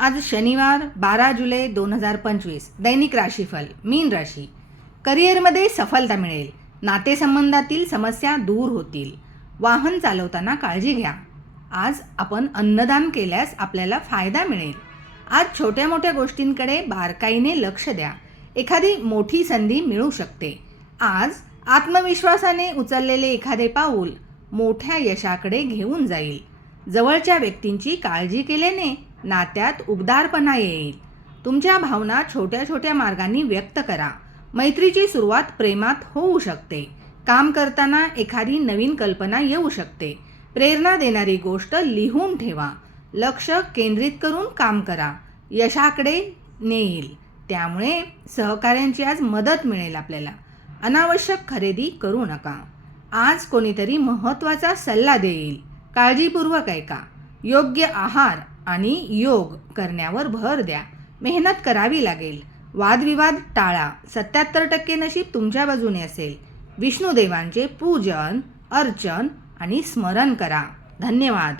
आज शनिवार 12 जुलै 2025. दैनिक राशीफल. मीन राशी. करिअरमध्ये सफलता मिळेल. नातेसंबंधातील समस्या दूर होतील. वाहन चालवताना काळजी घ्या. आज आपण अन्नदान केल्यास आपल्याला फायदा मिळेल. आज छोट्या मोठ्या गोष्टींकडे बारकाईने लक्ष द्या. एखादी मोठी संधी मिळू शकते. आज आत्मविश्वासाने उचललेले एखादे पाऊल मोठ्या यशाकडे घेऊन जाईल. जवळच्या व्यक्तींची काळजी केल्याने नात्यात उबदारपणा येईल. तुमच्या भावना छोट्या छोट्या मार्गांनी व्यक्त करा. मैत्रीची सुरुवात प्रेमात होऊ शकते. काम करताना एखादी नवीन कल्पना येऊ शकते. प्रेरणा देणारी गोष्ट लिहून ठेवा. लक्ष केंद्रित करून काम करा. यशाकडे नेईल. त्यामुळे सहकाऱ्यांची आज मदत मिळेल आपल्याला. अनावश्यक खरेदी करू नका. आज कोणीतरी महत्त्वाचा सल्ला देईल. काळजीपूर्वक ऐका. योग्य आहार आणि योग करण्यावर भर द्या. मेहनत करावी लागेल. वादविवाद टाळा. 77% नशीब तुमच्या बाजूने असेल. विष्णुदेवांचे पूजन, अर्चन आणि स्मरण करा. धन्यवाद.